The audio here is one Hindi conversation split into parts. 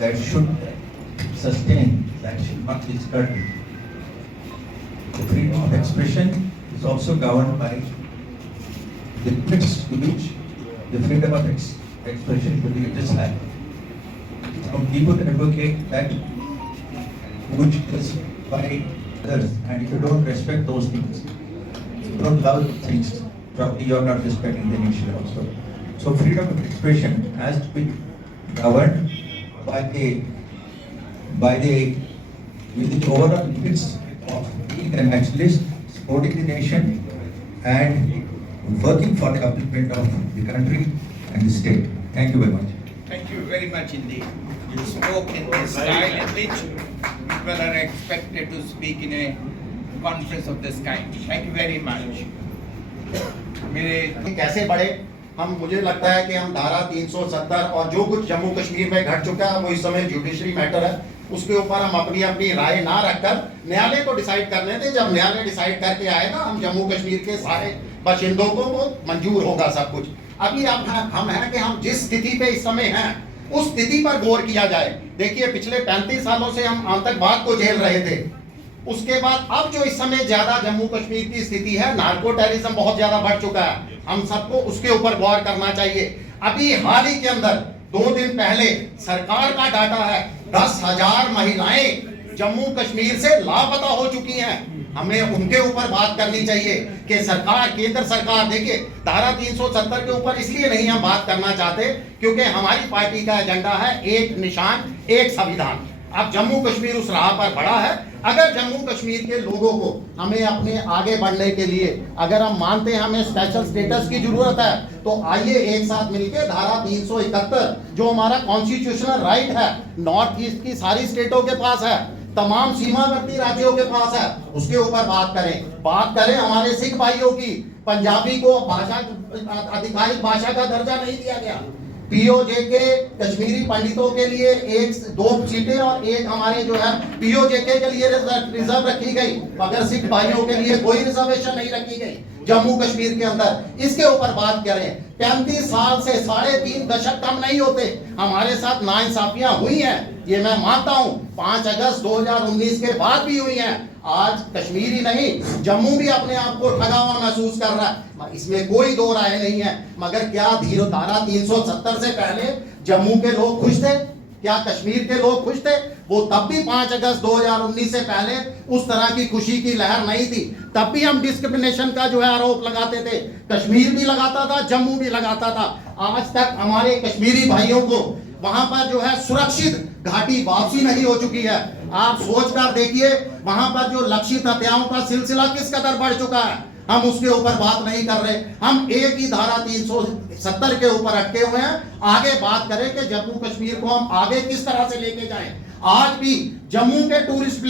that should sustain, that should not be skirted. The freedom of expression is also governed by the limits to which the freedom of expression religious have. Some people advocate that which is by others, and if you don't respect those things, if you don't love things, probably you are not respecting the nature also. So freedom of expression has to be governed by the within the overall limits of being a nationalist, supporting the nation, and working for the upliftment of the country and the state. Thank you very much. Thank you very much indeed. You spoke in the style in which people are expected to speak in a conference of this kind. Thank you very much. मेरे कैसे बढ़े, हम मुझे लगता है कि हम धारा 370 और जो कुछ जम्मू कश्मीर में घट चुका है वो इस समय जुडिशरी मैटर है, उसके ऊपर हम अपनी अपनी राय ना रखकर न्यायालय को डिसाइड करने दें। जब न्यायालय डिसाइड करके आएगा हम जम्मू कश्मीर के सारे बाशिंदों को वो मंजूर होगा सब कुछ। अभी अब हम हैं कि हम जिस स्थिति पे इस समय हैं उस स्थिति पर गौर किया जाए। देखिए पिछले 35 सालों से हम आतंकवाद को झेल रहे थे, उसके बाद अब जो इस समय ज्यादा जम्मू कश्मीर की स्थिति है, नार्को टेररिज्म बहुत ज्यादा बढ़ चुका है, हम सबको उसके ऊपर गौर करना चाहिए। अभी हाल ही के अंदर 2 दिन पहले सरकार का डाटा है 10,000 महिलाएं जम्मू कश्मीर से लापता हो चुकी हैं। हमें उनके ऊपर बात करनी चाहिए कि सरकार, केंद्र सरकार, देखिए धारा 370 के ऊपर इसलिए नहीं हम बात करना चाहते क्योंकि हमारी पार्टी का एजेंडा है एक निशान एक संविधान। अब जम्मू कश्मीर उस राह पर बढ़ा है। अगर जम्मू कश्मीर के लोगों को हमें अपने आगे बढ़ने के लिए, अगर हम मानते हैं हमें स्पेशल स्टेटस की जरूरत है, तो आइए एक साथ मिलकर धारा 371 जो हमारा कॉन्स्टिट्यूशनल राइट है, नॉर्थ ईस्ट की सारी स्टेटों के पास है, तमाम सीमावर्ती राज्यों के पास है, उसके ऊपर बात करें। हमारे सिख भाइयों की, पंजाबी को भाषा, आधिकारिक भाषा का दर्जा नहीं दिया गया। पीओजे के कश्मीरी पंडितों के लिए 2 सीटें और एक हमारे जो है पीओजे के लिए रिजर्व रखी गई, मगर सिख भाइयों के लिए कोई रिजर्वेशन नहीं रखी गई जम्मू कश्मीर के अंदर। इसके ऊपर बात करें। 35 साल से 3.5 दशक कम नहीं होते, हमारे साथ नाइंसाफियां हुई हैं, ये मैं मानता हूं। 5 अगस्त 2019 के बाद भी हुई हैं। आज कश्मीर ही नहीं, जम्मू भी अपने आप को ठगा हुआ महसूस कर रहा है, इसमें कोई दो राय नहीं है। मगर क्या धारा 370 से पहले जम्मू के लोग खुश थे? क्या कश्मीर के लोग खुश थे? वो तब भी 5 अगस्त 2019 से पहले उस तरह की खुशी की लहर नहीं थी। तब भी हम डिस्क्रिमिनेशन का जो है आरोप लगाते थे, कश्मीर भी लगाता था, जम्मू भी लगाता था। आज तक हमारे कश्मीरी भाइयों को वहां पर जो है सुरक्षित घाटी वापसी नहीं हो चुकी है। आप सोच कर देखिए वहां पर जो लक्षित हत्याओं का सिलसिला किस कदर बढ़ चुका है, हम उसके ऊपर बात नहीं कर रहे। हम एक ही धारा 370 के ऊपर अटके हुए हैं। आगे बात करें कि जम्मू कश्मीर को हम आगे किस तरह से लेके जाएं। आज भी जम्मू के टूरिस्ट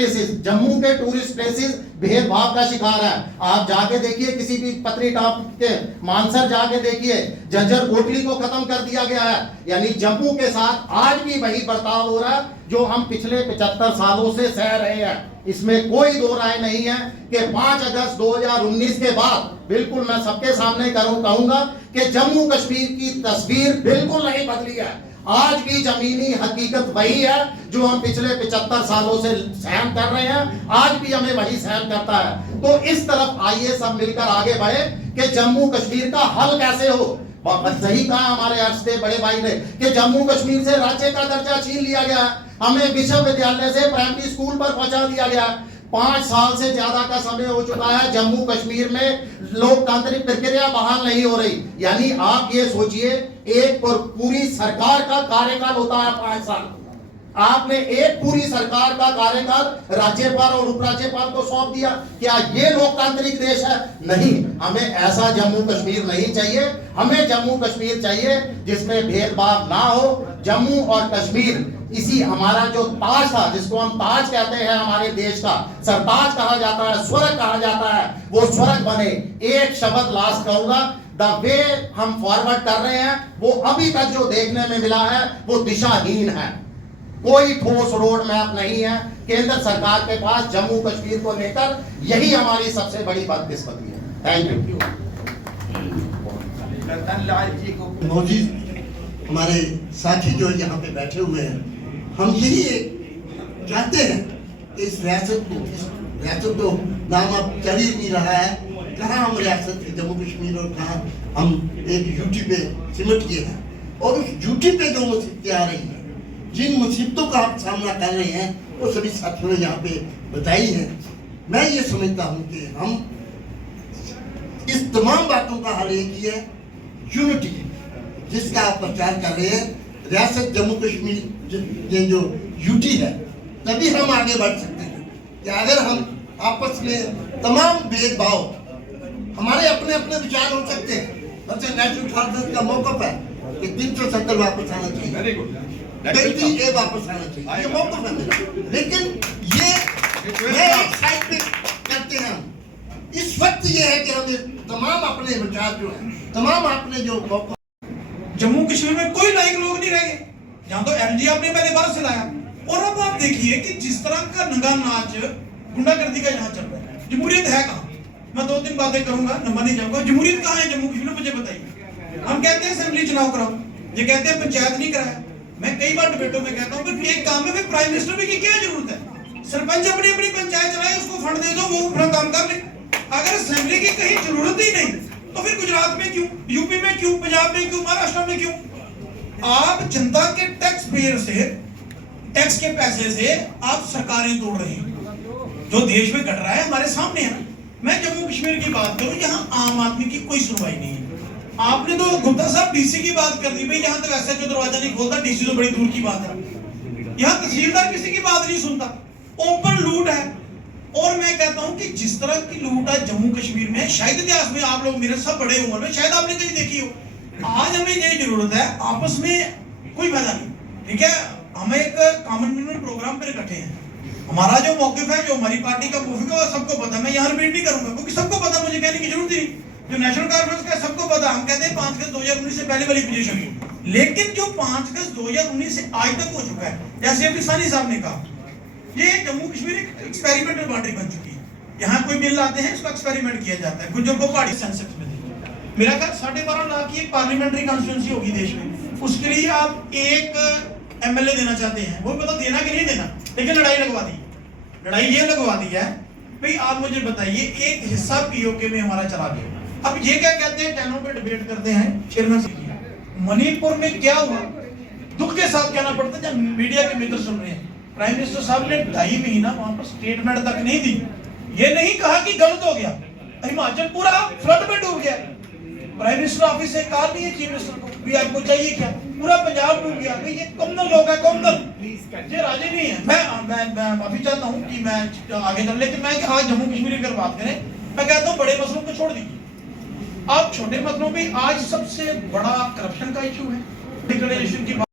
प्लेसेस भेदभाव का शिकार है। आप जाके देखिए, किसी भी पत्नीटॉप के मानसर जाके देखिए, जज्जर कोटली को खत्म कर दिया गया है। यानी जम्मू के साथ आज भी वही बर्ताव हो रहा है जो हम पिछले 75 सालों से सह रहे हैं। इसमें कोई दो राय नहीं है कि 5 अगस्त 2019 के बाद बिल्कुल मैं सबके सामने कहूंगा कि जम्मू कश्मीर की तस्वीर बिल्कुल नहीं बदली है। आज भी जमीनी हकीकत वही है जो हम पिछले 75 सालों से सहन कर रहे हैं, आज भी हमें वही सहन करता है। तो इस तरफ आइए सब मिलकर आगे बढ़े कि जम्मू कश्मीर का हल कैसे हो। सही कहा हमारे अर्शदे बड़े भाई ने कि जम्मू कश्मीर से राज्य का दर्जा छीन लिया गया, हमें विश्वविद्यालय से प्राइमरी स्कूल पर पहुंचा दिया गया। 5 साल से ज्यादा का समय हो चुका है, जम्मू कश्मीर में लोकतांत्रिक प्रक्रिया बहाल नहीं हो रही। यानी आप ये सोचिए, एक पूरी सरकार का कार्यकाल होता है 5 साल, आपने एक पूरी सरकार का कार्यकाल राज्यपाल और उपराज्यपाल को सौंप दिया। क्या ये लोकतांत्रिक देश है? नहीं, हमें ऐसा जम्मू कश्मीर नहीं चाहिए। हमें जम्मू कश्मीर चाहिए जिसमें भेदभाव ना हो। जम्मू और कश्मीर इसी हमारा जो ताज था, जिसको हम ताज कहते हैं हमारे देश का, सरताज कहा जाता है, स्वर्ग कहा जाता है, वो स्वर्ग बने। एक शब्द लास्ट कहूंगा, द वे हम फॉरवर्ड कर रहे हैं वो अभी तक जो देखने में मिला है वो दिशाहीन है। कोई ठोस रोड मैप नहीं है केंद्र सरकार के पास जम्मू कश्मीर को लेकर। यही हमारी सबसे बड़ी बदकिस्मती है। Thank you. रतन लाल जी को मोदी हमारे साथी जो यहाँ पे बैठे हुए हैं, हम यही चाहते हैं कि इस रियासत को नाम अब चल ही नहीं रहा है, कहाँ हम रियासत जम्मू कश्मीर और कहाँ हम एक यूटी पे सिमट गए हैं। और उस यूटी पे जो मुसीबतें आ रही हैं, जिन मुसीबतों का आप सामना कर रहे हैं, वो सभी साथियों ने यहाँ पे बताई हैं। मैं ये समझता हूँ कि हम इस तमाम बातों का हल एक ही है, यूनिटी, जिसका आप प्रचार कर रहे हैं। रियासत जम्मू कश्मीर ये जो यूटी है, तभी हम आगे बढ़ सकते हैं कि अगर हम आपस में तमाम भेदभाव, हमारे अपने अपने विचार हो सकते हैं, वैसे नेशनल कॉन्फ्रेंस का मौकफ है कि 370 वापस आना चाहिए, वेरी गुड, ये वापस आना चाहिए, ये मौकफ है मेरा। लेकिन ये एक साइड पे करते हैं हम। इस वक्त ये है कि हम तमाम अपने विचार जो है, तमाम अपने जो मौका, जम्मू कश्मीर में कोई लायक लोग नहीं रह गए। यहाँ तो एलजी आपने पहले बार से लाया, और अब आप देखिए कि जिस तरह का नंगा नाच गुंडागर्दी का यहाँ चल रहा है, जमहूरियत है कहाँ? मैं 2-3 बातें करूंगा, लंबा नहीं जाऊंगा। जमहूरियत कहाँ है जम्मू कश्मीर में, मुझे बताइए। हम कहते हैं असेंबली चुनाव कराओ, ये कहते हैं पंचायत नहीं कराया। मैं कई बार डिबेटों में कहता हूँ फिर एक काम में फिर प्राइम मिनिस्टर भी की क्या जरूरत है? सरपंच अपनी अपनी पंचायत चलाए, उसको फंड दे दो, वो अपना काम कर ले। अगर असेंबली की कहीं जरूरत ही नहीं तो फिर गुजरात में क्यों, यूपी में क्यों, पंजाब में क्यों, महाराष्ट्र में क्यों? आप जनता के टैक्स पेयर से, टैक्स के पैसे से आप सरकारें तोड़ रहे हैं। जो देश में घट रहा है हमारे सामने है। मैं जम्मू कश्मीर की बात करूं, यहाँ आम आदमी की कोई सुनवाई नहीं है। आपने तो गुप्ता साहब डीसी की बात कर दी, भाई यहाँ तक ऐसा जो दरवाजा नहीं खोलता, डीसी तो बड़ी दूर की बात है। यहाँ तहसीलदार किसी की बात नहीं सुनता, ओपन लूट है। और मैं कहता हूं कि जिस तरह की लूट है जम्मू कश्मीर में, शायद इतिहास में आप लोग मेरे सब बड़े उम्र में शायद आपने कहीं देखी हो। आज हमें ये जरूरत है, आपस में कोई फायदा नहीं, ठीक है? हमें एक कॉमन मिनिमम प्रोग्राम पर इकट्ठे हैं। हमारा जो मौकिफ है, जो हमारी पार्टी का मौकिफ है, वो सबको पता है। मैं यहाँ रिपीट नहीं करूंगा क्योंकि सबको पता, मुझे कहने की जरूरत ही नहीं। जो नेशनल कॉन्फ्रेंस का सबको पता, हम कहते हैं 5 अगस्त 2019 से पहले वाली पोजीशन। लेकिन जो 5 अगस्त 2019 से आज तक हो चुका है, जैसे अभी सानी साहब ने कहा, ये जम्मू कश्मीर एक एक्सपेरिमेंटल बाउंड्री बन चुकी है। यहाँ कोई बिल लाते हैं, इसका एक्सपेरिमेंट किया जाता है। गुज्जर को पहाड़ी सेंसेस में मेरा ख्याल 12.5 लाख की एक पार्लियामेंट्री कॉन्स्टिट्यूंसी होगी देश में, उसके लिए आप एक एमएलए देना चाहते हैं। वो पता देना कि नहीं देना, लेकिन लड़ाई लगवा दी। लड़ाई ये लगवा दी है भाई, आप मुझे बताइए, एक हिस्सा पीओके में हमारा चला गया। अब ये क्या कहते हैं, चैनलों पे डिबेट करते हैं चेयरमैन से। मणिपुर में क्या हुआ, दुख के साथ कहना पड़ता है, जब मीडिया के मित्र सुन रहे हैं, प्राइम मिनिस्टर साहब ने 2.5 महीना वहां पर स्टेटमेंट तक नहीं दी। ये नहीं कहा कि गलत हो गया, हिमाचल पूरा फ्लड में डूब गया। प्राइम मिनिस्टर ऑफिस से कहा नहीं है चीफ मिनिस्टर को भी आपको चाहिए क्या, पूरा पंजाब डूब गया। ये कॉमनल लोग हैं, कॉमनल, ये राजी नहीं है। मैं माफी चाहता हूँ कि मैं आगे चल, लेकिन मैं आज जम्मू कश्मीर की अगर बात करें, मैं कहता हूँ बड़े मसलों को छोड़ दीजिए, आप छोटे मसलों पे। आज सबसे बड़ा करप्शन का इशू है, डिक्लेरेशन की